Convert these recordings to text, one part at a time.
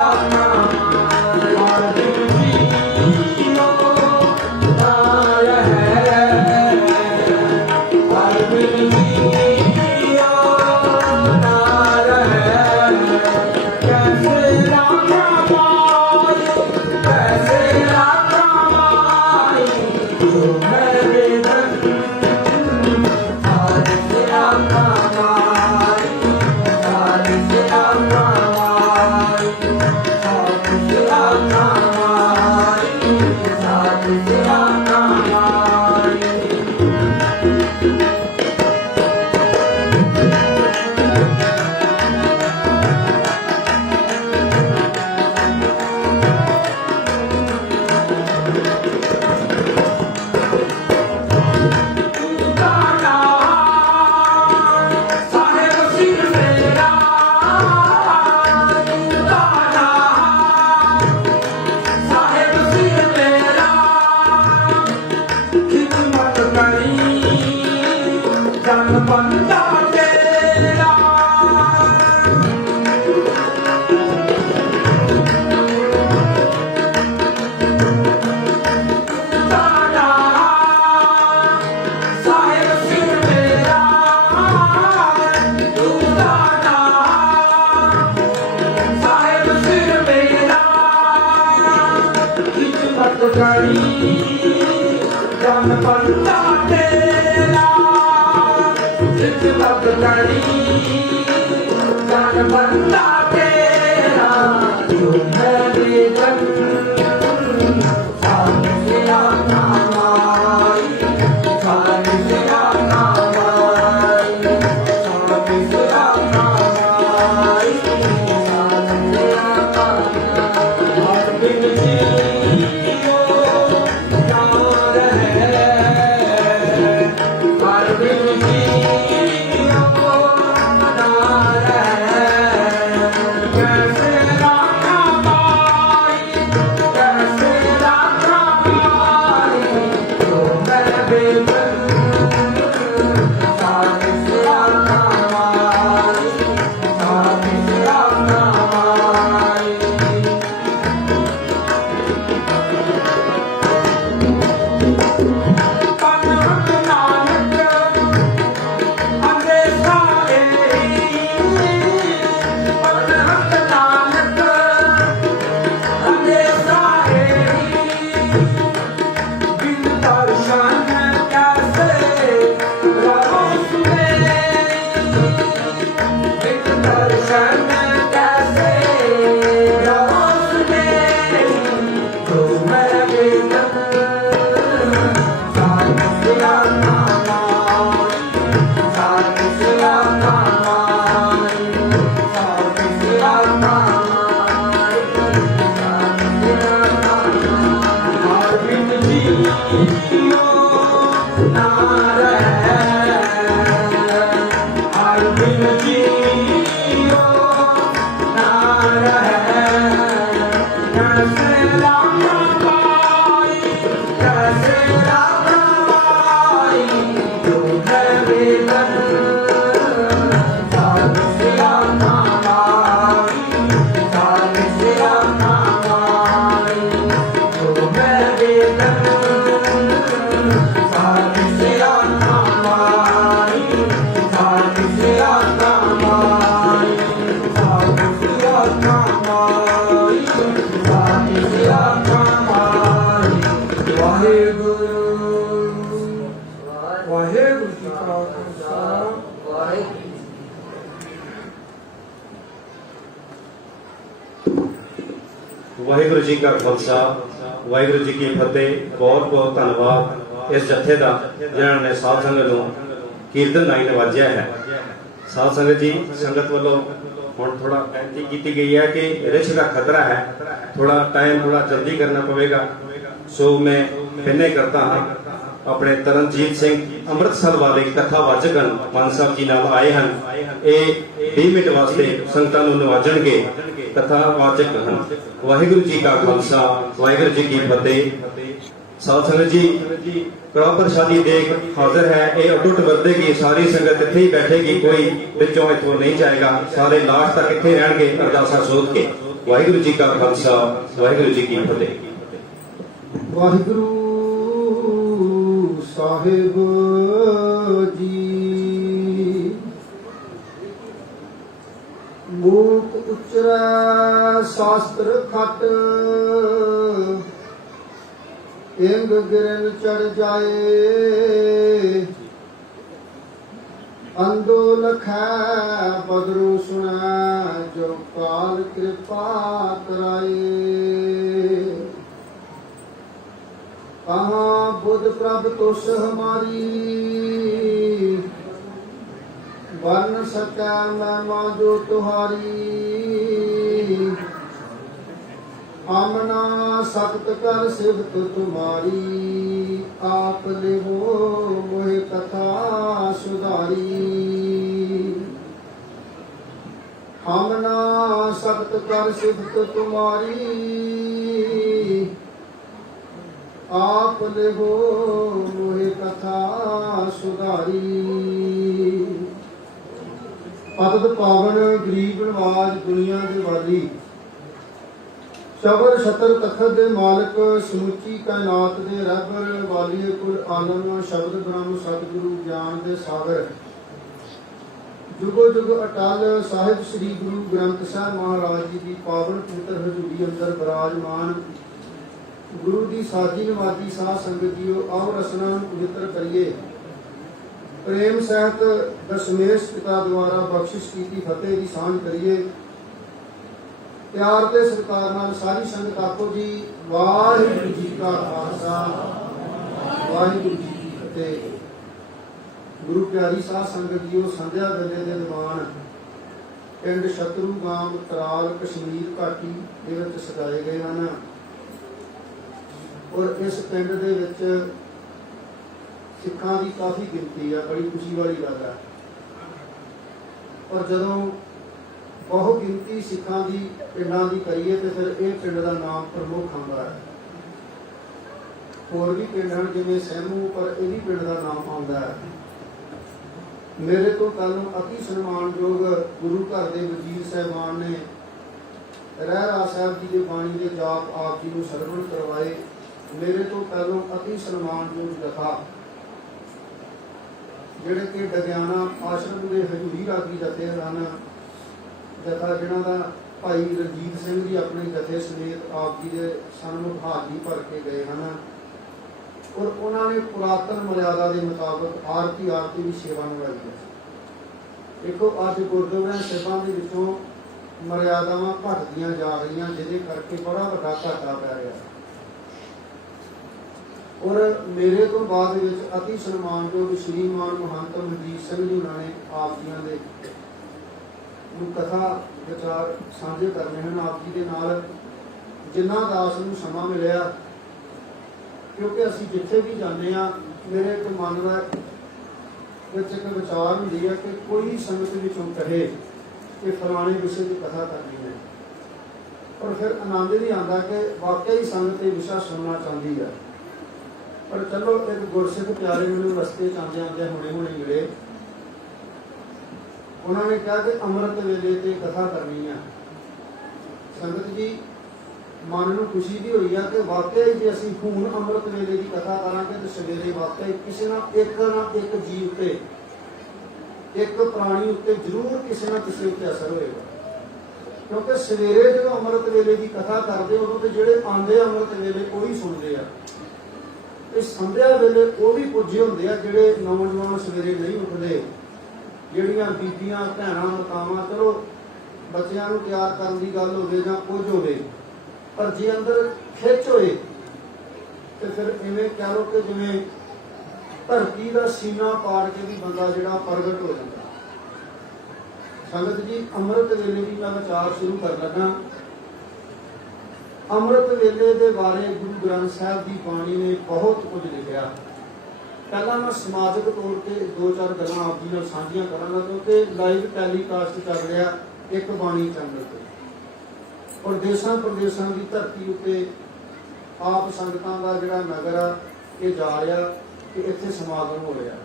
ਬੰਦਾ ਖਾਲਸਾ, ਵਾਹਿਗੁਰੂ ਜੀ ਕੀ ਫਤਿਹ। ਬਹੁਤ ਬਹੁਤ ਧੰਨਵਾਦ ਇਸ ਜਥੇ ਦਾ, ਜਿਨ੍ਹਾਂ ਨੇ ਸਾਧ ਸੰਗਤ ਨੂੰ ਕੀਰਤਨ ਨਾਲ ਨਵਾਜਿਆ ਹੈ। ਸਾਧ ਸੰਗਤ ਜੀ, ਸੰਗਤ ਵੱਲੋਂ ਹੁਣ ਥੋੜਾ ਬੇਨਤੀ ਕੀਤੀ ਗਈ ਹੈ ਕਿ ਰਿਛ ਦਾ ਖਤਰਾ ਹੈ। ਥੋੜਾ ਟਾਈਮ ਥੋੜਾ ਜਲਦੀ ਕਰਨਾ ਪਵੇਗਾ। ਸੋ ਮੈਂ ਫਿਰਨੇ ਕਰਤਾ ਹਾਂ। ਆਪਣੇ ਤਰਨਜੀਤ ਸਿੰਘ ਅੰਮ੍ਰਿਤਸਰ ਵਾਲੇ ਕਥਾ ਵਾਚਕਨ, ਮਾਨ ਸਾਹਿਬ ਜੀ ਨਾਲ ਆਏ ਹਨ। ਇਹ 20 ਮਿੰਟ ਵਾਸਤੇ ਸੰਗਤਾਂ ਨੂੰ ਨਵਾਜਣਗੇ ਕਥਾ ਵਾਚਕ ਹਨ। ਵਾਹਿਗੁਰੂ ਜੀ ਕਾ ਖਾਲਸਾ, ਵਾਹਿਗੁਰੂ ਜੀ ਕੀ ਫਤਿਹ। ਸਾਧ ਸੰਗਤ ਜੀ ਕੜਾ ਪ੍ਰਸ਼ਾਦੀ ਦੇਖ ਹਾਜ਼ਰ ਹੈ। ਇਹ ਅਟੁੱਟ ਵਰਤੇਗੀ ਸਾਰੀ ਸੰਗਤ ਇੱਥੇ ਹੀ ਬੈਠੇਗੀ, ਕੋਈ ਵਿੱਚੋਂ ਇੱਥੋਂ ਨਹੀਂ ਜਾਏਗਾ। ਸਾਰੇ ਲਾਸਟ ਤੱਕ ਇੱਥੇ ਰਹਿਣਗੇ, ਅਰਦਾਸਾਂ ਸੋਧ ਕੇ। ਵਾਹਿਗੁਰੂ ਜੀ ਕਾ ਖਾਲਸਾ, ਵਾਹਿਗੁਰੂ ਜੀ ਕੀ ਫਤਿਹ। ਵਾਹਿਗੁਰੂ ਸਾਹਿਬ ਜੀ ਸ਼ਾਸਤਰ ਖਟ। ਇੰਗ ਗਿਰਨ ਚੜ ਜਾਏ। ਅੰਦੋ ਲਖੈ ਬਦਰੂ ਸੁਣੈ, ਜੋ ਕਾਲ ਕਿਰਪਾ ਕਰਾਏ। ਕਹਾ ਬੁੱਧ ਪ੍ਰਭ ਤੁਸ ਹਮਾਰੀ ਬਨ ਸਕੈ ਮੈਂ ਮਾਜੋ ਤੁਹਾਰੀ। ਆਮਨਾ ਸਖਤ ਕਰ ਸਿਫਤ ਤੁਮਾਰੀ, ਆਪ ਲਿਵੋ ਮੋਹਿ ਕਥਾ ਸੁਧਾਰੀ। ਆਮਨਾ ਸਖਤ ਕਰ ਸਿਫਤ ਤੁਮਾਰੀ, ਆਪ ਲਿਵੋ ਮੋਹਿ ਕਥਾ ਸੁਧਾਰੀ। ਪਤਤ ਪਾਵਨ ਗਰੀਬ ਨਵਾਜ ਦੁਨੀਆ ਦੀ ਵਾਲੀ। ਸ਼ਬਰ ਛਤਰ ਤਖਤ ਦੇ ਮਾਲਕ, ਸਮੁੱਚੀ ਕਾਇਨਾਤ ਦੇ ਰੱਬ, ਵਾਲੀਏ ਕੁਲ ਆਲਮ ਸ਼ਬਦ ਬ੍ਰਹਮ ਸਤਿਗੁਰੂ ਗਿਆਨ ਦੇ ਸਾਗਰ। ਜੁਗੋ ਜੁਗ ਅਟਲ ਸਾਹਿਬ ਸ੍ਰੀ ਗੁਰੂ ਗ੍ਰੰਥ ਸਾਹਿਬ ਮਹਾਰਾਜ ਜੀ ਦੀ ਪਾਵਨ ਪਵਿੱਤਰ ਹਜ਼ੂਰੀ ਅੰਦਰ ਬਰਾਜਮਾਨ। ਗੁਰੂ ਦੀ ਸਾਜੀ ਨਵਾਜੀ ਸਾਧ ਸੰਗਤ ਜੀਓ, ਆਓ ਰਸਨਾ ਨੂੰ ਪਵਿੱਤਰ ਕਰੀਏ। ਪ੍ਰੇਮ ਸਹਿਤ ਦਸ਼ਮੇਸ਼ ਪਿਤਾ ਦੁਆਰਾ ਬਖਸ਼ਿਸ਼ ਕੀਤੀ, ਫਤਿਹ ਦੀ ਸਾਂਝ ਕਰੀਏ। ਪਿਆਰ ਤੇ ਸਤਿਕਾਰ ਨਾਲ ਸਾਰੀ ਸੰਗਤ ਆਖੋ ਜੀ, ਵਾਹਿਗੁਰੂ ਜੀ ਕਾ ਖਾਲਸਾ, ਵਾਹਿਗੁਰੂ ਜੀ ਕੀ ਫਤਿਹ। ਗੁਰੂ ਪਿਆਰੀ ਸਾਧ ਸੰਗਤ ਜੀਓ, ਸੰਧਿਆ ਵੇਲੇ ਦੇ ਦੀਵਾਨ ਪਿੰਡ ਸ਼ਤਰੂ ਤਰਾਲ, ਕਸ਼ਮੀਰ ਘਾਟੀ ਦੇ ਵਿੱਚ ਸਜਾਏ ਗਏ ਹਨ। ਔਰ ਇਸ ਪਿੰਡ ਦੇ ਵਿੱਚ ਸਿੱਖਾਂ ਦੀ ਕਾਫੀ ਗਿਣਤੀ ਆ, ਬੜੀ ਖੁਸ਼ੀ ਵਾਲੀ ਗੱਲ ਹੈ ਔਰ ਜਦੋਂ ਬਹੁ ਗਿਣਤੀ ਸਿੱਖਾਂ ਦੀ, ਪਿੰਡਾਂ ਦੀ ਕਰੀਏ ਤੇ ਫਿਰ ਇਹ ਪਿੰਡ ਦਾ ਨਾਮ ਪ੍ਰਮੁੱਖ ਆਉਂਦਾ ਹੈ। ਹੋਰ ਵੀ ਪਿੰਡ ਹਨ ਜਿਵੇਂ ਸਹਿਮੂ, ਪਰ ਇਹ ਵੀ ਪਿੰਡ ਦਾ ਨਾਮ ਆਉਂਦਾ ਹੈ। ਮੇਰੇ ਤੋਂ ਕੱਲ ਨੂੰ ਅਤੀ ਸਨਮਾਨਯੋਗ ਗੁਰੂ ਘਰ ਦੇ ਵਜ਼ੀਰ ਸਹਿਬਾਨ ਨੇ ਰਹਿਰਾ ਸਾਹਿਬ ਜੀ ਦੇ ਬਾਣੀ ਦੇ ਜਾਪ ਆਪ ਜੀ ਨੂੰ ਸਰਵਣ ਕਰਵਾਏ। ਮੇਰੇ ਤੋਂ ਪਹਿਲੋਂ ਅਤੀ ਸਨਮਾਨਯੋਗ ਜਥਾ, ਜਿਹੜੇ ਕਿ ਡਗਿਆਣਾ ਆਸ਼ਰਮ ਦੇ ਹਜੂਰੀ ਰਾਗੀ ਜਥੇ ਹਨ। ਜਥਾ ਜਿਨ੍ਹਾਂ ਦਾ ਭਾਈ ਰਣਜੀਤ ਸਿੰਘ ਜੀ ਆਪਣੇ ਜਥੇ ਸਮੇਤ ਆਪ ਜੀ ਦੇ ਸਨਮੁਖ ਹਾਜ਼ਰੀ ਭਰ ਕੇ ਗਏ ਹਨ। ਔਰ ਉਹਨਾਂ ਨੇ ਪੁਰਾਤਨ ਮਰਿਆਦਾ ਦੇ ਮੁਤਾਬਕ ਆਰਤੀ ਆਰਤੀ ਦੀ ਸੇਵਾ ਨਿਭਾਈ ਹੈ। ਦੇਖੋ, ਅੱਜ ਗੁਰਦੁਆਰਾ ਸਾਹਿਬਾਂ ਦੇ ਵਿੱਚੋਂ ਮਰਿਆਦਾਵਾਂ ਘਟਦੀਆਂ ਜਾ ਰਹੀਆਂ, ਜਿਹਦੇ ਕਰਕੇ ਬੜਾ ਵੱਡਾ ਘਾਟਾ ਪੈ ਰਿਹਾ। ਔਰ ਮੇਰੇ ਤੋਂ ਬਾਅਦ ਵਿੱਚ ਅਤੀ ਸਨਮਾਨਯੋਗ ਸ਼੍ਰੀਮਾਨ ਮਹੰਤ ਮਨਜੀਤ ਸਿੰਘ ਜੀ ਉਹਨਾਂ ਨੇ ਆਪ ਜੀਆਂ ਦੇ ਨੂੰ ਕਥਾ ਵਿਚਾਰ ਸਾਂਝੇ ਕਰਨੇ ਹਨ। ਆਪ ਜੀ ਦੇ ਨਾਲ ਜਿੰਨਾ ਦਾਸ ਨੂੰ ਸਮਾਂ ਮਿਲਿਆ, ਕਿਉਂਕਿ ਅਸੀਂ ਜਿੱਥੇ ਵੀ ਜਾਂਦੇ ਆ ਮੇਰੇ ਇੱਕ ਮਨ ਦਾ ਵਿੱਚ ਇੱਕ ਵਿਚਾਰ ਹੁੰਦੀ ਹੈ ਕਿ ਕੋਈ ਸੰਗਤ ਵਿੱਚੋਂ ਕਹੇ ਕਿ ਫਲਾਣੇ ਵਿਸ਼ੇ ਦੀ ਕਥਾ ਕਰਨੀ ਹੈ। ਪਰ ਫਿਰ ਆਨੰਦ ਵੀ ਆਉਂਦਾ ਕਿ ਵਾਕਈ ਸੰਗਤ ਇਹ ਵਿਸ਼ਾ ਸੁਣਨਾ ਚਾਹੁੰਦੀ ਹੈ ਪਰ ਚਲੋ, ਇੱਕ ਗੁਰਸਿੱਖ ਪਿਆਰੇ ਮੈਨੂੰ ਰਸਤੇ ਚ ਆਉਂਦੇ ਆਉਂਦੇ ਹੁਣੇ ਹੁਣੇ ਮਿਲੇ ਉਹਨਾਂ ਨੇ ਕਿਹਾ ਕਿ ਅੰਮ੍ਰਿਤ ਵੇਲੇ ਤੇ ਕਥਾ ਕਰਨੀ ਆ। ਸੰਗਤ ਜੀ, ਮਨ ਨੂੰ ਖੁਸ਼ੀ ਵੀ ਹੋਈ ਆ ਕਿ ਵਾਕਈ ਜੇ ਅਸੀਂ ਹੁਣ ਅੰਮ੍ਰਿਤ ਵੇਲੇ ਦੀ ਕਥਾ ਕਰਾਂਗੇ ਤੇ ਸਵੇਰੇ ਵਾਕਈ ਕਿਸੇ ਨਾ ਇੱਕ ਨਾ ਇੱਕ ਜੀਵ ਤੇ, ਇੱਕ ਪ੍ਰਾਣੀ ਉੱਤੇ ਜ਼ਰੂਰ ਕਿਸੇ ਨਾ ਕਿਸੇ ਉੱਤੇ ਅਸਰ ਹੋਏਗਾ। ਕਿਉਂਕਿ ਸਵੇਰੇ ਜਦੋਂ ਅੰਮ੍ਰਿਤ ਵੇਲੇ ਦੀ ਕਥਾ ਕਰਦੇ, ਉਦੋਂ ਤੇ ਜਿਹੜੇ ਆਂਦੇ ਅੰਮ੍ਰਿਤ ਵੇਲੇ ਉਹ ਹੀ ਸੁਣਦੇ ਆ। ਤੇ ਸੰਧਿਆ ਵੇਲੇ ਉਹ ਵੀ ਪੁੱਜੇ ਹੁੰਦੇ ਆ ਜਿਹੜੇ ਨੌਜਵਾਨ ਸਵੇਰੇ ਨਹੀਂ ਉੱਠਦੇ। ਜਿਹੜੀਆਂ ਬੀਬੀਆਂ, ਭੈਣਾਂ, ਮਾਤਾਵਾਂ, ਚਲੋ ਬੱਚਿਆਂ ਨੂੰ ਤਿਆਰ ਕਰਨ ਦੀ ਗੱਲ ਹੋਵੇ ਜਾਂ ਕੁਝ ਹੋਵੇ, ਪਰ ਜੇ ਅੰਦਰ ਖਿੱਚ ਹੋਏ, ਤੇ ਫਿਰ ਇਵੇਂ ਕਹਿ ਲਓ ਕਿ ਜਿਵੇਂ ਧਰਤੀ ਦਾ ਸੀਨਾ ਪਾੜ ਕੇ ਵੀ ਬੰਦਾ ਜਿਹੜਾ ਪ੍ਰਗਟ ਹੋ ਜਾਂਦਾ। ਸੰਗਤ ਜੀ, ਅੰਮ੍ਰਿਤ ਵੇਲੇ ਦੀ ਮੈਂ ਵਿਚਾਰ ਸ਼ੁਰੂ ਕਰ ਲੱਗਾ ਅੰਮ੍ਰਿਤ ਵੇਲੇ ਦੇ ਬਾਰੇ ਗੁਰੂ ਗ੍ਰੰਥ ਸਾਹਿਬ ਦੀ ਬਾਣੀ ਨੇ ਬਹੁਤ ਕੁਝ ਲਿਖਿਆ। ਪਹਿਲਾਂ ਮੈਂ ਸਮਾਜਿਕ ਤੌਰ ਤੇ ਦੋ ਚਾਰ ਗੱਲਾਂ ਆਪ ਜੀ ਨਾਲ ਸਾਂਝੀਆਂ ਕਰਾਂਗਾ ਕਿਉਂਕਿ ਲਾਈਵ ਟੈਲੀਕਾਸਟ ਚੱਲ ਰਿਹਾ ਇੱਕ ਬਾਣੀ ਚੈਨਲ ਤੇ। ਔਰ ਦੇਸ਼ਾਂ ਦੀ ਧਰਤੀ ਉੱਤੇ ਆਪ ਸੰਗਤਾਂ ਦਾ ਜਿਹੜਾ ਨਗਰ ਆ, ਇਹ ਜਾ ਰਿਹਾ ਕਿ ਇੱਥੇ ਸਮਾਗਮ ਹੋ ਰਿਹਾ।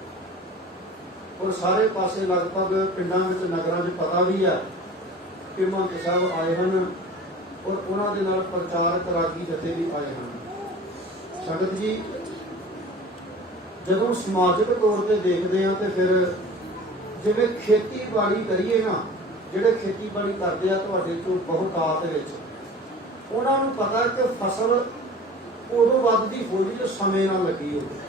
ਔਰ ਸਾਰੇ ਪਾਸੇ ਲਗਭਗ ਪਿੰਡਾਂ ਵਿੱਚ ਨਗਰਾਂ 'ਚ ਪਤਾ ਵੀ ਆ ਕਿ ਮਹੰਤ ਸਾਹਿਬ ਆਏ ਹਨ ਔਰ ਉਹਨਾਂ ਦੇ ਨਾਲ ਪ੍ਰਚਾਰਕ ਰਾਗੀ ਜਥੇ ਵੀ ਆਏ ਹਨ। ਸੰਗਤ ਜੀ ਜਦੋਂ ਸਮਾਜਿਕ ਤੌਰ ਤੇ ਦੇਖਦੇ ਆ ਤੇ ਫਿਰ ਜਿਵੇਂ ਖੇਤੀਬਾੜੀ ਕਰੀਏ ਨਾ, ਜਿਹੜੇ ਖੇਤੀਬਾੜੀ ਕਰਦੇ ਆ ਤੁਹਾਡੇ ਚੋਂ ਬਹੁਤ ਆਤ ਵਿੱਚ, ਉਹਨਾਂ ਨੂੰ ਪਤਾ ਕਿ ਫਸਲ ਉਦੋਂ ਵੱਧਦੀ ਹੋਈ ਜੋ ਸਮੇਂ ਨਾਲ ਲੱਗੀ ਹੋਵੇ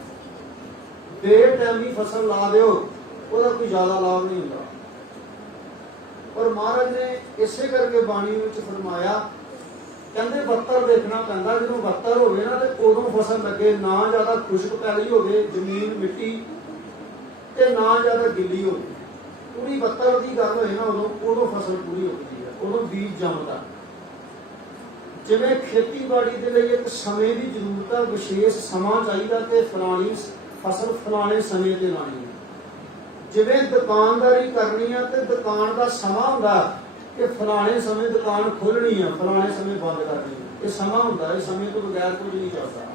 ਬੇਟਾਈਮੀ ਫਸਲ ਲਾ ਦਿਓ, ਉਹਦਾ ਕੋਈ ਜ਼ਿਆਦਾ ਲਾਭ ਨਹੀਂ ਹੁੰਦਾ। ਔਰ ਮਹਾਰਾਜ ਨੇ ਇਸੇ ਕਰਕੇ ਬਾਣੀ ਵਿੱਚ ਫਰਮਾਇਆ ਕਹਿੰਦੇ ਬੱਤਰ ਦੇਖਣਾ ਪੈਂਦਾ, ਜਦੋਂ ਬੱਤਰ ਹੋਵੇ ਨਾ ਤੇ ਉਦੋਂ ਫਸਲ ਲੱਗੇ, ਨਾ ਜ਼ਿਆਦਾ ਖੁਸ਼ਕ ਪੈਲੀ ਹੋਵੇ, ਜ਼ਮੀਨ, ਮਿੱਟੀ ਤੇ ਨਾ ਜ਼ਿਆਦਾ ਗਿੱਲੀ ਹੋਵੇ। ਪੂਰੀ ਬੱਤਰ ਦੀ ਗੱਲ ਹੋਏ ਨਾ ਉਦੋਂ ਉਦੋਂ ਫਸਲ ਪੂਰੀ ਹੁੰਦੀ ਹੈ, ਉਦੋਂ ਬੀਜ ਜੰਮਦਾ ਜਿਵੇਂ ਖੇਤੀਬਾੜੀ ਦੇ ਲਈ ਇੱਕ ਸਮੇਂ ਦੀ ਜ਼ਰੂਰਤ ਹੈ, ਵਿਸ਼ੇਸ਼ ਸਮਾਂ ਚਾਹੀਦਾ ਤੇ ਫਲਾਣੀ ਫਸਲ ਫਲਾਣੇ ਸਮੇਂ ਤੇ ਲਾਣੀ ਹੈ। ਜਿਵੇਂ ਦੁਕਾਨਦਾਰੀ ਕਰਨੀ ਆ ਤੇ ਦੁਕਾਨ ਦਾ ਸਮਾਂ ਹੁੰਦਾ ਕਿ ਫਲਾਣੇ ਸਮੇਂ ਦੁਕਾਨ ਖੋਲਣੀ ਆ, ਫਲਾਣੇ ਸਮੇਂ ਬੰਦ ਕਰਨੀ ਇਹ ਸਮਾਂ ਹੁੰਦਾ, ਇਹ ਸਮੇਂ ਤੋਂ ਬਗੈਰ ਕੁਝ ਨਹੀਂ ਚੱਲਦਾ।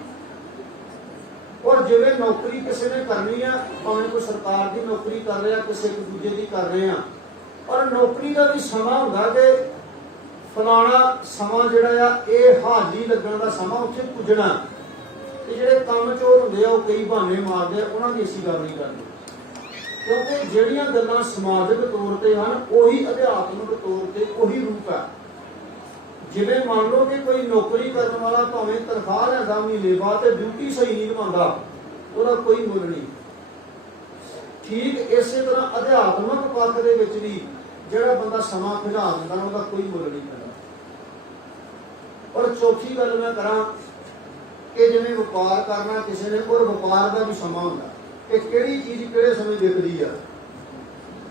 ਔਰ ਜਿਵੇਂ ਨੌਕਰੀ ਕਿਸੇ ਨੇ ਕਰਨੀ ਆ, ਭਾਵੇਂ ਕੋਈ ਸਰਕਾਰ ਦੀ ਨੌਕਰੀ ਕਰ ਰਿਹਾ ਕਿਸੇ ਇੱਕ ਦੂਜੇ ਦੀ ਕਰ ਰਹੇ ਆ, ਔਰ ਨੌਕਰੀ ਦਾ ਵੀ ਸਮਾਂ ਹੁੰਦਾ ਕਿ ਫਲਾਣਾ ਸਮਾਂ ਜਿਹੜਾ ਆ, ਇਹ ਹਾਜ਼ਰੀ ਲੱਗਣ ਦਾ ਸਮਾਂ ਉੱਥੇ ਪੁੱਜਣਾ। ਤੇ ਜਿਹੜੇ ਕੰਮ ਚੋਰ ਹੁੰਦੇ ਆ, ਉਹ ਕਈ ਬਹਾਨੇ ਮਾਰਦੇ ਆ, ਉਹਨਾਂ ਦੀ ਅਸੀਂ ਗੱਲ ਨਹੀਂ ਕਰਦੇ ਕਿਉਂਕਿ ਜਿਹੜੀਆਂ ਗੱਲਾਂ ਸਮਾਜਿਕ ਤੌਰ ਤੇ ਹਨ, ਉਹੀ ਅਧਿਆਤਮਿਕ ਤੌਰ ਤੇ ਉਹੀ ਰੂਪ ਹੈ। ਜਿਵੇਂ ਮੰਨ ਲਓ ਕਿ ਕੋਈ ਨੌਕਰੀ ਕਰਨ ਵਾਲਾ ਭਾਵੇਂ ਤਨਖਾਹ ਲੈਂਦਾ, ਮਹੀਨੇ ਬਾਅਦ ਤੇ ਡਿਊਟੀ ਸਹੀ ਨਹੀਂ ਨਿਭਾਉਂਦਾ ਉਹਦਾ ਕੋਈ ਮੁੱਲ ਨਹੀਂ। ਠੀਕ ਇਸੇ ਤਰ੍ਹਾਂ ਅਧਿਆਤਮਿਕ ਪੱਖ ਦੇ ਵਿੱਚ ਵੀ ਜਿਹੜਾ ਬੰਦਾ ਸਮਾਂ ਖਿਡਾ ਦਿੰਦਾ, ਉਹਦਾ ਕੋਈ ਮੁੱਲ ਨਹੀਂ ਪੈਂਦਾ। ਔਰ ਚੌਥੀ ਗੱਲ ਮੈਂ ਕਰਾਂ ਕਿ ਜਿਵੇਂ ਵਪਾਰ ਕਰਨਾ ਕਿਸੇ ਨੇ, ਔਰ ਵਪਾਰ ਦਾ ਵੀ ਸਮਾਂ ਹੁੰਦਾ। ਕਿ ਕਿਹੜੀ ਚੀਜ਼ ਕਿਹੜੇ ਸਮੇਂ ਵਿਕਦੀ ਆ।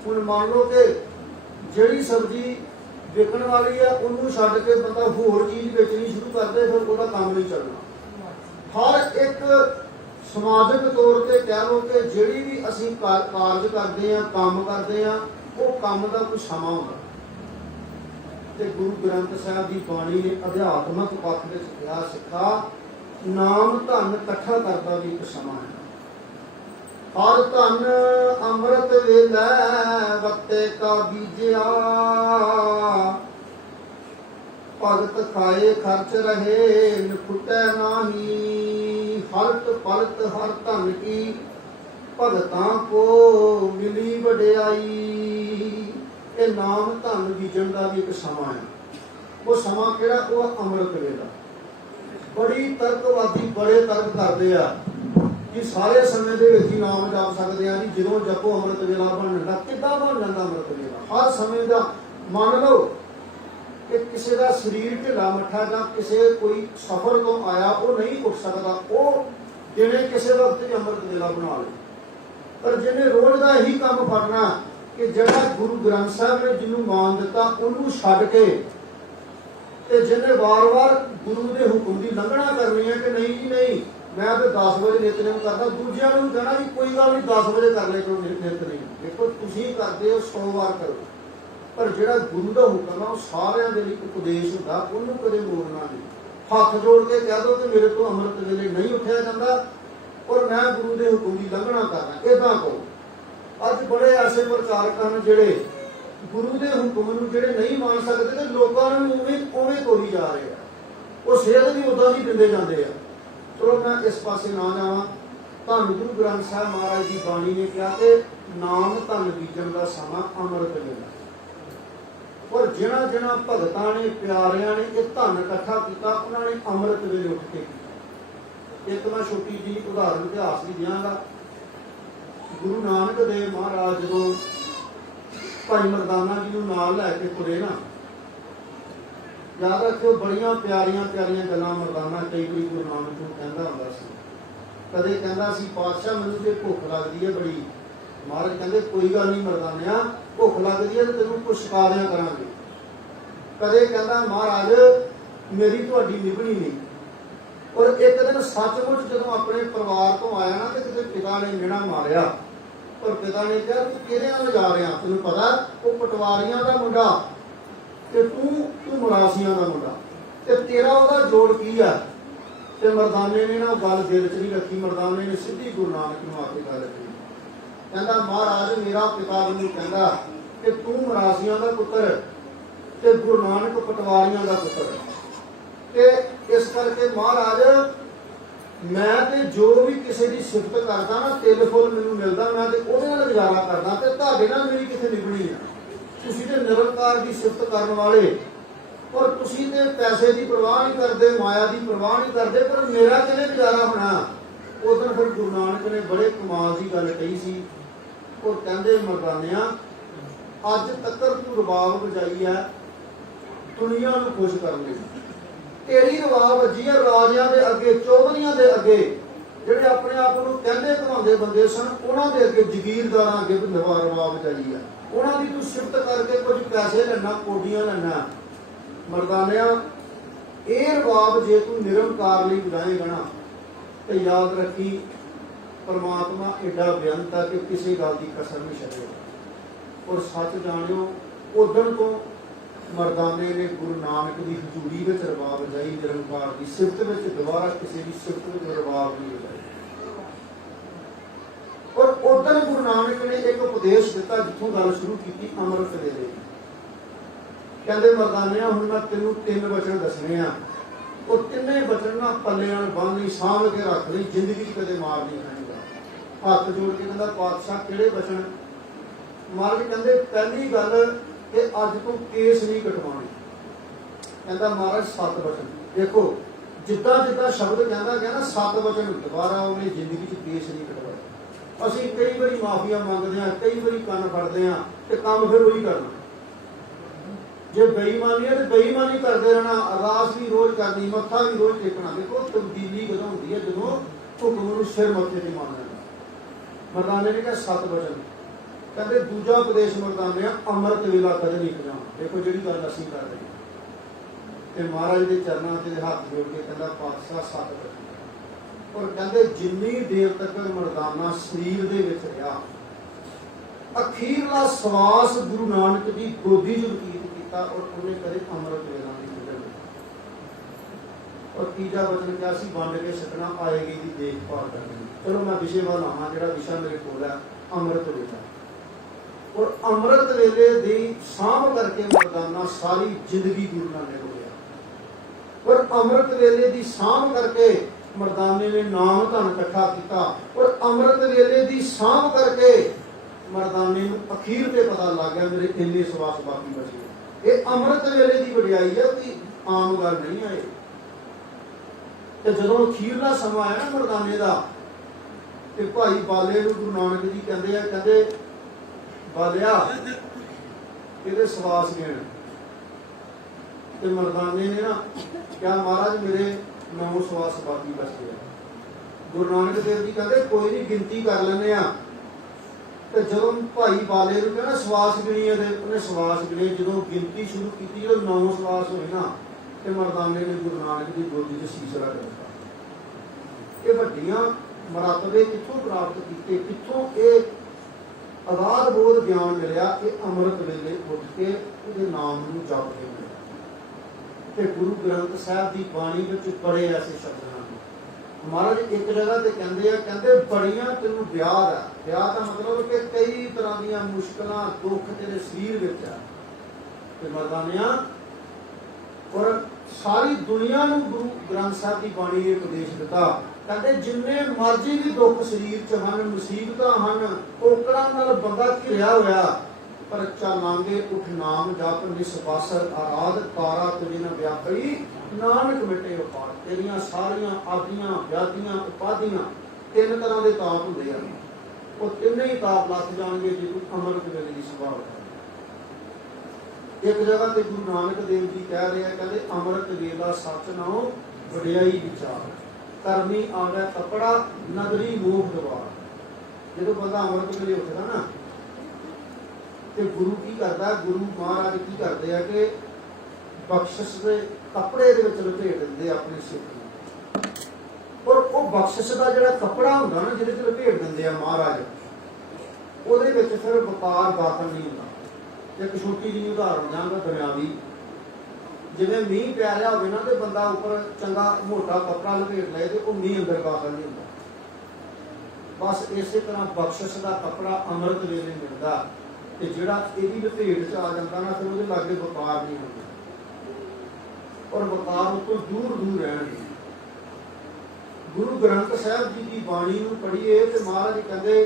ਹੁਣ ਮੰਨ ਲਓ ਕਿ ਜਿਹੜੀ ਸਬਜ਼ੀ ਵਿਕਣ ਵਾਲੀ ਆ, ਉਹਨੂੰ ਛੱਡ ਕੇ ਬੰਦਾ ਹੋਰ ਚੀਜ਼ ਵੇਚਣੀ ਸ਼ੁਰੂ ਕਰਦੇ ਫਿਰ ਉਹਦਾ ਕੰਮ ਨਹੀਂ ਚੱਲਣਾ। ਹਰ ਇੱਕ ਸਮਾਜਿਕ ਤੌਰ ਤੇ ਕਹਿ ਲਓ ਕਿ ਜਿਹੜੀ ਵੀ ਅਸੀਂ ਕਾਰਜ ਕਰਦੇ ਆ, ਕੰਮ ਕਰਦੇ ਆ, ਉਹ ਕੰਮ ਦਾ ਕੋਈ ਸਮਾਂ ਹੁੰਦਾ। ਤੇ ਗੁਰੂ ਗ੍ਰੰਥ ਸਾਹਿਬ ਦੀ ਬਾਣੀ ਨੇ ਅਧਿਆਤਮਕ ਪੱਖ ਵਿੱਚ ਕਿਹਾ, ਸਿੱਖਾ, ਨਾਮ ਧਨ ਇਕੱਠਾ ਕਰਦਾ ਵੀ ਇੱਕ ਸਮਾਂ ਹੈ। ਹਰ ਧਨ ਅੰਮ੍ਰਿਤ ਵੇਲੇ ਵਕਤੇ ਕਾ ਬੀਜਿਆ। ਭਗਤ ਖਾਏ ਖਰਚ ਰਹੇ, ਨਖੁਟੈ ਨਾਹੀ। ਹਰਤ ਪਲਤ ਹਰ ਧਨ ਕੀ, ਭਗਤਾਂ ਕੋ ਮਿਲੀ ਵਡਿਆਈ। ਇਹ ਨਾਮ ਧਨ ਬੀਜਣ ਦਾ ਵੀ ਇੱਕ ਸਮਾਂ ਹੈ। ਉਹ ਸਮਾਂ ਕਿਹੜਾ? ਉਹ ਅੰਮ੍ਰਿਤ ਵੇਲਾ। ਬੜੀ ਤਰਕਵਾਦੀ ਬੜੇ ਤਰਕ ਕਰਦੇ ਆ। ਕਿ ਸਾਰੇ ਸਮੇਂ ਦੇ ਵਿੱਚ ਹੀ ਨਾਮ ਜਪ ਸਕਦੇ ਆ ਜੀ, ਜਦੋਂ ਜਪੋ ਅੰਮ੍ਰਿਤ ਵੇਲਾ ਬਣ ਜਾਂਦਾ, ਕਿੱਦਾਂ ਬਣ ਜਾਂਦਾ ਅੰਮ੍ਰਿਤ ਵੇਲਾ? ਹਰ ਸਮੇਂ ਦਾ, ਮੰਨ ਲਓ ਕਿ ਕਿਸੇ ਦਾ ਸਰੀਰ ਢਿੱਲਾ ਮੱਠਾ ਜਾਂ ਕਿਸੇ ਕੋਈ ਸਫਰ ਤੋਂ ਆਇਆ, ਉਹ ਨਹੀਂ ਉੱਠ ਸਕਦਾ, ਉਹ ਜਿਵੇਂ ਕਿਸੇ ਵਕਤ ਵੀ ਅੰਮ੍ਰਿਤ ਵੇਲਾ ਬਣਾ ਲੇ ਪਰ ਜਿਹਨੇ ਰੋਜ਼ ਦਾ ਇਹੀ ਕੰਮ ਫੜਨਾ, ਕਿ ਜਿਹੜਾ ਗੁਰੂ ਗ੍ਰੰਥ ਸਾਹਿਬ ਨੇ ਜਿਹਨੂੰ ਮਾਨ ਦਿੱਤਾ, ਉਹਨੂੰ ਛੱਡ ਕੇ ਤੇ ਜਿਹਨੇ ਵਾਰ-ਵਾਰ ਗੁਰੂ ਦੇ ਹੁਕਮ ਦੀ ਲੰਘਣਾ ਕਰਨੀ ਹੈ ਕਿ ਨਹੀਂ ਜੀ, ਨਹੀਂ। ਮੈਂ ਤੇ 10 ਵਜੇ ਨਿਤਨੇਮ ਕਰਦਾ, ਦੂਜਿਆਂ ਨੂੰ ਕਹਿਣਾ ਵੀ ਕੋਈ ਗੱਲ ਨਹੀਂ 10 ਵਜੇ ਕਰ ਲੈ ਕਰੋ ਨਿਤਨੇਮ ਦੇਖੋ, ਤੁਸੀਂ ਕਰਦੇ ਹੋ 100 ਵਾਰ ਕਰੋ। ਪਰ ਜਿਹੜਾ ਗੁਰੂ ਦਾ ਹੁਕਮ ਆ, ਉਹ ਸਾਰਿਆਂ ਦੇ ਲਈ ਉਪਦੇਸ਼ ਹੁੰਦਾ, ਉਹਨੂੰ ਕਦੇ ਮੋੜਨਾ ਨਹੀਂ। ਹੱਥ ਜੋੜ ਕੇ ਕਹਿ ਦੋ ਕਿ ਮੇਰੇ ਤੋਂ ਅੰਮ੍ਰਿਤ ਵੇਲੇ ਨਹੀਂ ਉੱਠਿਆ ਜਾਂਦਾ, ਔਰ ਮੈਂ ਗੁਰੂ ਦੇ ਹੁਕਮ ਦੀ ਲੰਘਣਾ ਕਰਨਾ ਇਦਾਂ ਕਹੋ ਅੱਜ ਬੜੇ ਐਸੇ ਪ੍ਰਚਾਰਕ ਹਨ ਜਿਹੜੇ ਗੁਰੂ ਦੇ ਹੁਕਮ ਨੂੰ ਜਿਹੜੇ ਨਹੀਂ ਮੰਨ ਸਕਦੇ, ਤੇ ਲੋਕਾਂ ਨੂੰ ਉਵੇਂ ਉਵੇਂ ਤੋਰੀ ਜਾ ਰਹੇ ਆ। ਉਹ ਸਿਹਤ ਵੀ ਉਦਾਂ ਦੀ ਦਿੰਦੇ ਜਾਂਦੇ ਆ। ਚਲੋ ਮੈਂ ਇਸ ਪਾਸੇ ਨਾ ਜਾਵਾਂ। ਧੰਨ ਗੁਰੂ ਗ੍ਰੰਥ ਸਾਹਿਬ ਮਹਾਰਾਜ ਦੀ ਬਾਣੀ ਨੇ ਕਿਹਾ ਕਿ ਨਾਮ ਧਨ ਬੀਜਣ ਦਾ ਸਮਾਂ ਅੰਮ੍ਰਿਤ ਵੇਲਾ ਔਰ ਜਿਹੜਾ ਜਿਹੜਾ ਭਗਤਾਂ ਨੇ, ਪਿਆਰਿਆਂ ਨੇ ਇਹ ਧਨ ਇਕੱਠਾ ਕੀਤਾ, ਉਹਨਾਂ ਨੇ ਅੰਮ੍ਰਿਤ ਵੇਲੇ ਉੱਠ ਕੇ ਇੱਕ ਮੈਂ ਛੋਟੀ ਜੀ ਉਦਾਹਰਨ ਇਤਿਹਾਸ ਦੀ ਦਿਆਂਗਾ। ਗੁਰੂ ਨਾਨਕ ਦੇਵ ਮਹਾਰਾਜ ਜਦੋਂ ਭਾਈ ਮਰਦਾਨਾ ਜੀ ਨੂੰ ਨਾਲ ਲੈ ਕੇ ਤੁਰੇ ਨਾ ਯਾਦ ਰੱਖਿਓ, ਬੜੀਆਂ ਪਿਆਰੀਆਂ ਪਿਆਰੀਆਂ ਗੱਲਾਂ ਮਰਦਾਨਾ ਕਈ ਵਾਰੀ ਗੁਰੂ ਨਾਨਕ ਨੂੰ ਕਹਿੰਦਾ ਹੁੰਦਾ ਸੀ। ਕਦੇ ਕਹਿੰਦਾ ਸੀ, ਪਾਤਸ਼ਾਹ, ਮੈਨੂੰ ਤੇ ਭੁੱਖ ਲੱਗਦੀ ਹੈ ਬੜੀ। ਮਹਾਰਾਜ ਕਹਿੰਦੇ, ਕੋਈ ਗੱਲ ਨਹੀਂ ਮਰਦਾਨਿਆ, ਭੁੱਖ ਲੱਗਦੀ ਹੈ ਤੇ ਤੈਨੂੰ ਕੁਛ ਛਕਾ ਕਰਾਂਗੇ। ਕਦੇ ਕਹਿੰਦਾ, ਮਹਾਰਾਜ, ਮੇਰੀ ਤੁਹਾਡੀ ਨਿਭਣੀ ਨਹੀਂ। ਔਰ ਇੱਕ ਦਿਨ ਸੱਚਮੁੱਚ ਜਦੋਂ ਆਪਣੇ ਪਰਿਵਾਰ ਤੋਂ ਆਇਆ ਨਾ, ਤੇ ਕਿਸੇ ਪਿਤਾ ਨੇ ਮਿਹਣਾ ਮਾਰਿਆ। ਔਰ ਪਿਤਾ ਨੇ ਕਿਹਾ, ਤੂੰ ਕਿਹਦੇ ਨਾਲ ਜਾ ਰਿਹਾ? ਤੈਨੂੰ ਪਤਾ, ਉਹ ਪਟਵਾਰੀਆਂ ਦਾ ਮੁੰਡਾ ਤੇ ਤੂੰ ਤੂੰ ਮਰਾਸੀਆਂ ਦਾ ਮੁੰਡਾ। ਤੇ ਤੇਰਾ ਉਹਦਾ ਜੋੜ ਕੀ ਆ? ਤੇ ਮਰਦਾਨੇ ਨੇ ਨਾ ਉਹ ਗੱਲ ਦਿਲ 'ਚ ਨਹੀਂ ਰੱਖੀ, ਮਰਦਾਨੇ ਨੇ ਸਿੱਧੀ ਗੁਰੂ ਨਾਨਕ ਨੂੰ ਆ ਕੇ ਗੱਲ ਕਹੀ ਕਹਿੰਦਾ, ਮਹਾਰਾਜ, ਮੇਰਾ ਪਿਤਾ ਮੈਨੂੰ ਕਹਿੰਦਾ ਕਿ ਤੂੰ ਮਰਾਸੀਆਂ ਦਾ ਪੁੱਤਰ ਤੇ ਗੁਰੂ ਨਾਨਕ ਪਟਵਾਰੀਆਂ ਦਾ ਪੁੱਤਰ। ਤੇ ਇਸ ਕਰਕੇ ਮਹਾਰਾਜ, ਮੈਂ ਤੇ ਜੋ ਵੀ ਕਿਸੇ ਦੀ ਸਿਫਤ ਕਰਦਾ ਨਾ, ਤਿਲ ਫੁੱਲ ਮੈਨੂੰ ਮਿਲਦਾ, ਮੈਂ ਤੇ ਉਹਦੇ ਨਾਲ ਗੁਜ਼ਾਰਾ ਕਰਦਾ ਤੇ ਤੁਹਾਡੇ ਨਾਲ ਮੇਰੀ ਕਿੱਥੇ ਨਿਭਣੀ ਆ? ਤੁਸੀਂ ਤੇ ਨਿਰੰਕਾਰ ਦੀ ਸਿਫਤ ਕਰਨ ਵਾਲੇ। ਔਰ ਤੁਸੀਂ ਤੇ ਪੈਸੇ ਦੀ ਪਰਵਾਹ ਨਹੀਂ ਕਰਦੇ, ਮਾਇਆ ਦੀ ਪਰਵਾਹ ਨਹੀਂ ਕਰਦੇ, ਪਰ ਮੇਰਾ ਕਿਵੇਂ ਗੁਜ਼ਾਰਾ ਹੋਣਾ? ਉਦੋਂ ਫਿਰ ਗੁਰੂ ਨਾਨਕ ਨੇ ਬੜੇ ਕਮਾਲ ਦੀ ਗੱਲ ਕਹੀ ਸੀ। ਉਹ ਕਹਿੰਦੇ, ਮਰਦਾਨਿਆਂ, ਅੱਜ ਤੱਕ ਤੂੰ ਰਬਾਬ ਵਜਾਈ ਹੈ, ਦੁਨੀਆ ਨੂੰ ਖੁਸ਼ ਕਰਨ ਲਈ। ਤੇਰੀ ਰਵਾਬ ਵੱਜੀ ਹੈ ਰਾਜਿਆਂ ਦੇ ਅੱਗੇ, ਚੌਧਰੀਆਂ ਦੇ ਅੱਗੇ। ਜਿਹੜੇ ਆਪਣੇ ਆਪ ਨੂੰ ਕਹਿੰਦੇ ਕਹਾਉਂਦੇ ਬੰਦੇ ਸਨ, ਉਹਨਾਂ ਦੇ ਅੱਗੇ ਜ਼ਗੀਰਦਾਰਾਂ ਅੱਗੇ ਵੀ ਨਵਾਂ ਰਵਾਬ ਵਜਾਈ ਹੈ। ਉਹਨਾਂ ਦੀ ਤੂੰ ਸਿਫਤ ਕਰਕੇ ਕੁਝ ਪੈਸੇ ਲੈਣਾ ਕੋਡੀਆਂ ਲੈਣਾ ਮਰਦਾਨਿਆਂ, ਇਹ ਰਵਾਬ ਜੇ ਤੂੰ ਨਿਰੰਕਾਰ ਲਈ ਵਜਾਏਗਾ ਨਾ ਤੇ ਯਾਦ ਰੱਖੀ, ਪਰਮਾਤਮਾ ਐਡਾ ਬੇਅੰਤ ਹੈ ਕਿ ਕਿਸੇ ਗੱਲ ਦੀ ਕਸਰ ਨਹੀਂ ਛੱਡੇਗਾ ਔਰ ਸੱਚ ਜਾਣਿਓ ਉਦਣ ਤੋਂ ਮਰਦਾਨੇ ਨੇ ਗੁਰੂ ਨਾਨਕ ਦੀ ਹਜ਼ੂਰੀ ਵਿੱਚ ਰਬਾਬ ਜਾਈ, ਨਿਰੰਕਾਰ ਦੀ ਸਿਫਤ ਵਿੱਚ, ਦੁਬਾਰਾ ਕਿਸੇ ਦੀ ਸਿਫਤ ਵਿੱਚ ਰਬਾਬ ਨਹੀਂ ਵਜਾਈ ਉਦੋਂ ਗੁਰੂ ਨਾਨਕ ਨੇ ਇੱਕ ਉਪਦੇਸ਼ ਦਿੱਤਾ ਜਿੱਥੋਂ ਗੱਲ ਸ਼ੁਰੂ ਕੀਤੀ, ਅੰਮ੍ਰਿਤ ਵੇਲੇ। ਦੀ। ਕਹਿੰਦੇ, ਮਰਦਾਨਿਆਂ, ਹੁਣ ਮੈਂ ਤੈਨੂੰ ਤਿੰਨ ਵਚਨ ਦੱਸਣੇ ਆ। ਉਹ ਤਿੰਨੇ ਬਚਨ ਨਾ ਪੱਲਿਆਂ ਬੰਨ ਲਈ, ਸਾਂਭ ਕੇ ਰੱਖ ਲਈ, ਜ਼ਿੰਦਗੀ 'ਚ ਕਦੇ ਮਾਰ ਨਹੀਂ ਖਾਏਗਾ ਹੱਥ ਜੋੜ ਕੇ ਕਹਿੰਦਾ, ਪਾਤਸ਼ਾਹ, ਕਿਹੜੇ ਬਚਨ ਮਹਾਰਾਜ ਕਹਿੰਦੇ, ਪਹਿਲੀ ਗੱਲ ਕਿ ਅੱਜ ਤੋਂ ਕੇਸ ਨਹੀਂ ਕਟਵਾਉਣੇ। ਕਹਿੰਦਾ, ਮਹਾਰਾਜ, ਸੱਤ ਵਚਨ। ਦੇਖੋ ਜਿੱਦਾਂ ਜਿੱਦਾਂ ਸ਼ਬਦ ਕਹਿੰਦਾ ਕਹਿੰਦਾ ਸੱਤ ਵਚਨ ਦੁਬਾਰਾ ਉਹਨੇ ਜ਼ਿੰਦਗੀ 'ਚ ਕੇਸ ਨਹੀਂ ਅਸੀਂ ਕਈ ਵਾਰੀ ਮਾਫੀਆ ਮੰਗਦੇ ਆ ਕਈ ਵਾਰੀ ਕੰਨ ਫੜਦੇ ਆ ਤੇ ਕੰਮ ਫਿਰ ਉਹੀ ਕਰਨਾ। ਜੇ ਬੇਈਮਾਨੀ ਹੈ ਤੇ ਬੇਈਮਾਨੀ ਕਰਦੇ ਰਹਿਣਾ ਅਰਦਾਸ ਵੀ ਰੋਜ਼ ਕਰਨੀ, ਮੱਥਾ ਵੀ ਰੋਜ਼ ਟੇਕਣਾ, ਦੇਖੋ ਤਬਦੀਲੀ ਕਦੋਂ ਹੁੰਦੀ ਹੈ, ਜਦੋਂ ਹੁਕਮ ਨੂੰ ਸਿਰ ਮੱਥੇ ਤੇ ਮੰਨ ਲੈਣਾ ਮਰਦਾਨੇ ਨੇ ਕਿਹਾ ਸੱਤ ਵਚਨ। ਕਹਿੰਦੇ ਦੂਜਾ ਉਪਦੇਸ਼ ਮਰਦਾਨੇ ਆ, ਅੰਮ੍ਰਿਤ ਵੇਲਾ ਕਦੇ ਨਹੀਂ ਕਰਾਉਣਾ ਦੇਖੋ ਜਿਹੜੀ ਗੱਲ ਅਸੀਂ ਕਰ ਰਹੇ ਤੇ ਮਹਾਰਾਜ ਦੇ ਚਰਨਾਂ ਤੇ ਹੱਥ ਜੋੜ ਕੇ ਕਹਿੰਦਾ ਪਾਤਸ਼ਾਹ ਸੱਤ ਵਚਨ। ਔਰ ਕਹਿੰਦੇ ਜਿੰਨੀ ਦੇਰ ਤੱਕ ਮਰਦਾਨਾ ਸਰੀਰ ਦੇ ਵਿੱਚ ਰਿਹਾ, ਅਖੀਰਲਾ ਸਵਾਸ ਗੁਰੂ ਨਾਨਕ ਦੀ ਗੋਦੀ 'ਚ ਬਤੀਤ ਕੀਤਾ ਔਰ ਉਹਨੇ ਕਦੇ ਅੰਮ੍ਰਿਤ ਵੇਲਾ ਨਹੀਂ ਗੁਜ਼ਰਨਾ ਔਰ ਤੀਜਾ ਵਚਨ ਕਿਹਾ ਸੀ, ਵੰਡ ਕੇ ਛਕਣਾ ਆਏਗੀ ਦੀ ਦੇਖਭਾਲ ਕਰਨੀ। ਚਲੋ ਮੈਂ ਵਿਸ਼ੇ ਵੱਲ ਆਵਾਂ ਜਿਹੜਾ ਵਿਸ਼ਾ ਮੇਰੇ ਕੋਲ ਹੈ, ਅੰਮ੍ਰਿਤ ਵੇਲਾ। ਔਰ ਅੰਮ੍ਰਿਤ ਵੇਲੇ ਦੀ ਸਾਂਭ ਕਰਕੇ ਮਰਦਾਨਾ ਸਾਰੀ ਜ਼ਿੰਦਗੀ ਗੁਰੂ ਨਾਲ ਨਿਭ ਔਰ ਅੰਮ੍ਰਿਤ ਵੇਲੇ ਦੀ ਸਾਂਭ ਕਰਕੇ ਮਰਦਾਨੇ ਨੇ ਨਾਮ ਧਨ ਇਕੱਠਾ ਕੀਤਾ ਔਰ ਅੰਮ੍ਰਿਤ ਵੇਲੇ ਦੀ ਸਾਂਭ ਕਰਕੇ ਮਰਦਾਨੇ ਨੂੰ ਅਖੀਰ ਤੇ ਪਤਾ ਲੱਗ ਗਿਆ ਮੇਰੇ ਇੰਨੇ ਸਵਾਸ ਬਾਕੀ ਬਚੇ ਇਹ ਅੰਮ੍ਰਿਤ ਵੇਲੇ ਦੀ ਵਡਿਆਈ ਹੈ ਕਿ ਆਮ ਗੱਲ ਨਹੀਂ ਹੈ ਤੇ ਜਦੋਂ ਅਖੀਰਲਾ ਸਮਾਂ ਆਇਆ ਨਾ ਮਰਦਾਨੇ ਦਾ, ਤੇ ਭਾਈ ਬਾਲੇ ਨੂੰ ਗੁਰੂ ਨਾਨਕ ਜੀ ਕਹਿੰਦੇ ਆ, ਕਹਿੰਦੇ, ਬਾਲਿਆ, ਇਹਦੇ ਸਵਾਸ ਗਿਣ। ਤੇ ਮਰਦਾਨੇ ਨੇ ਨਾ ਕਿਹਾ, ਮਹਾਰਾਜ ਮੇਰੇ ਨੌ ਸਵਾਸ ਬਾਕੀ ਬਚੇ ਆ ਗੁਰੂ ਨਾਨਕ ਦੇਵ ਜੀ ਕਹਿੰਦੇ, ਕੋਈ ਨਹੀਂ ਗਿਣਤੀ ਕਰ ਲੈਂਦੇ ਆ ਤੇ ਜਦੋਂ ਭਾਈ ਬਾਲੇ ਨੂੰ ਕਹਿੰਦਾ, ਸਵਾਸ ਗਿਣੀ ਇਹਦੇ ਉਹਨੇ ਸਵਾਸ ਗਿਣੇ। ਜਦੋਂ ਗਿਣਤੀ ਸ਼ੁਰੂ ਕੀਤੀ, ਜਦੋਂ ਨੌ ਸਵਾਸ ਹੋਏ ਨਾ, ਤੇ ਮਰਦਾਨੇ ਨੇ ਗੁਰੂ ਨਾਨਕ ਦੀ ਗੋਦੀ 'ਚ ਸੀਸ ਰੱਖ ਦਿੱਤਾ। ਇਹ ਵੱਡੀਆਂ ਮਰਤਬੇ ਕਿੱਥੋਂ ਪ੍ਰਾਪਤ ਕੀਤੇ? ਕਿੱਥੋਂ ਇਹ ਅਗਾਧ ਬੋਧ ਗਿਆਨ ਮਿਲਿਆ? ਇਹ ਅੰਮ੍ਰਿਤ ਵੇਲੇ ਉੱਠ ਕੇ ਉਹਦੇ ਨਾਮ ਨੂੰ ਜਪ ਕੇ ਤੇ ਗੁਰੂ ਗ੍ਰੰਥ ਸਾਹਿਬ ਦੀ ਬਾਣੀ ਵਿੱਚ ਬੜੇ ਐਸੇ ਸ਼ਬਦ ਹਨ। ਮਹਾਰਾਜ ਇੱਕ ਜਗ੍ਹਾ ਤੇ ਕਹਿੰਦੇ ਆ, ਕਹਿੰਦੇ ਬੜੀਆਂ ਤੈਨੂੰ ਵਿਆਹ ਆ। ਵਿਆਹ ਦਾ ਮਤਲਬ ਕਿ ਕਈ ਤਰ੍ਹਾਂ ਦੀਆਂ ਮੁਸ਼ਕਲਾਂ, ਦੁੱਖ ਤੇਰੇ ਸਰੀਰ ਵਿੱਚ ਆ। ਤੇ ਮਰਦਾਨਿਆਂ ਔਰ ਸਾਰੀ ਦੁਨੀਆ ਨੂੰ ਗੁਰੂ ਗ੍ਰੰਥ ਸਾਹਿਬ ਦੀ ਬਾਣੀ ਨੇ ਉਪਦੇਸ਼ ਦਿੱਤਾ। ਕਹਿੰਦੇ ਜਿੰਨੇ ਮਰਜ਼ੀ ਵੀ ਦੁੱਖ ਸਰੀਰ 'ਚ ਹਨ, ਮੁਸੀਬਤਾਂ ਹਨ ਔਕੜਾਂ ਨਾਲ ਬੰਦਾ ਘਿਰਿਆ ਹੋਇਆ ਪਰ ਚਾਲਾਂਗੇ ਉਠ ਨਾਮ ਜਪ ਨਿਸਬਾਸਰ ਆਰਾਧ ਤਾਰਾ ਤੁਝੇ ਨ ਵਿਆਪਈ ਨਾਨਕ ਮਿਟੇ ਉਪਾਦ ਤੇਰੀਆਂ ਸਾਰੀਆਂ ਆਦੀਆਂ ਵਿਆਦੀਆਂ ਉਪਾਦੀਆਂ ਤਿੰਨ ਤਰ੍ਹਾਂ ਦੇ ਤਾਪ ਹੁੰਦੇ ਆ। ਉਹ ਤਿੰਨੇ ਹੀ ਤਾਪ ਲੱਥ ਜਾਣਗੇ ਜੇ ਤੂੰ ਅੰਮ੍ਰਿਤ ਵੇਲੇ ਦੀ ਸੁਭਾਅ ਇੱਕ ਜਗ੍ਹਾ ਤੇ ਗੁਰੂ ਨਾਨਕ ਦੇਵ ਜੀ ਕਹਿ ਰਹੇ ਕਹਿੰਦੇ ਅੰਮ੍ਰਿਤ ਵੇਲਾ ਸੱਚ ਨਾਉ ਵਡਿਆਈ ਵਿਚਾਰ। ਕਰਨੀ ਆਵੇ ਕਪੜਾ, ਨਗਰੀ ਮੋਹ ਦਵਾਰ। ਜਦੋਂ ਬੰਦਾ ਅੰਮ੍ਰਿਤ ਵੇਲੇ ਉੱਠਦਾ ਨਾ ਤੇ ਗੁਰੂ ਕੀ ਕਰਦਾ ਗੁਰੂ ਮਹਾਰਾਜ ਕੀ ਕਰਦੇ ਆ ਕਿ ਬਖਸ਼ਿਸ਼ ਦੇ ਕੱਪੜੇ ਦੇ ਵਿੱਚ ਲਪੇਟ ਦਿੰਦੇ ਆ ਆਪਣੀ ਸਿੱਖ ਨੂੰ। ਔਰ ਉਹ ਬਖਸ਼ਿਸ਼ ਦਾ ਜਿਹੜਾ ਕੱਪੜਾ ਹੁੰਦਾ ਨਾ, ਜਿਹਦੇ ਚ ਲਪੇਟ ਦਿੰਦੇ ਆ ਮਹਾਰਾਜ, ਉਹਦੇ ਵਿੱਚ ਫਿਰ ਵਪਾਰ ਦਾਖਲ ਨਹੀਂ ਹੁੰਦਾ। ਇੱਕ ਛੋਟੀ ਜਿਹੀ ਉਦਾਹਰਨ ਜਾਂਗਾ ਦੁਨਿਆਵੀ ਜਿਵੇਂ ਮੀਂਹ ਪੈ ਰਿਹਾ ਹੋਵੇ ਨਾ, ਤੇ ਬੰਦਾ ਉੱਪਰ ਚੰਗਾ ਮੋਟਾ ਕੱਪੜਾ ਲਪੇਟ ਲਏ ਤੇ ਉਹ ਮੀਂਹ ਅੰਦਰ ਦਾਖਲ ਨਹੀਂ ਹੁੰਦਾ। ਬਸ ਇਸੇ ਤਰ੍ਹਾਂ ਬਖਸ਼ਿਸ਼ ਦਾ ਕੱਪੜਾ ਅੰਮ੍ਰਿਤ ਵੇਲੇ ਮਿਲਦਾ। ਤੇ ਜਿਹੜਾ ਇਹਦੀ ਲਪੇਟ ਚ ਆ ਜਾਂਦਾ ਨਾ ਫਿਰ ਉਹਦੇ ਲਾਗੇ ਵਪਾਰ ਨਹੀਂ ਹੁੰਦਾ। ਔਰ ਵਪਾਰ ਉਹ ਤੋਂ ਦੂਰ ਦੂਰ ਰਹਿਣਗੇ ਗੁਰੂ ਗ੍ਰੰਥ ਸਾਹਿਬ ਜੀ ਦੀ ਬਾਣੀ ਨੂੰ ਪੜ੍ਹੀਏ ਤੇ ਮਹਾਰਾਜ ਕਹਿੰਦੇ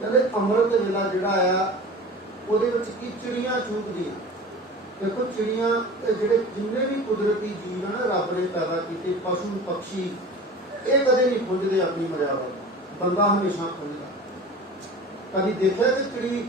ਕਹਿੰਦੇ ਅੰਮ੍ਰਿਤ ਵੇਲਾ ਜਿਹੜਾ ਆ, ਉਹਦੇ ਵਿੱਚ ਕੀ ਚਿੜੀਆਂ ਚੂਕਦੀਆਂ? ਦੇਖੋ ਚਿੜੀਆਂ ਤੇ ਜਿਹੜੇ ਜਿੰਨੇ ਵੀ ਕੁਦਰਤੀ ਜੀਵ ਹਨ, ਰੱਬ ਨੇ ਪੈਦਾ ਕੀਤੇ, ਪਸ਼ੂ ਪੰਛੀ ਇਹ ਕਦੇ ਨਹੀਂ ਪੁੱਜਦੇ ਆਪਣੀ ਮਰਿਆਦਾ ਬੰਦਾ ਹਮੇਸ਼ਾ ਪੁੱਜਦਾ। ਕਦੀ ਦੇਖਿਆ ਕਿ ਚਿੜੀ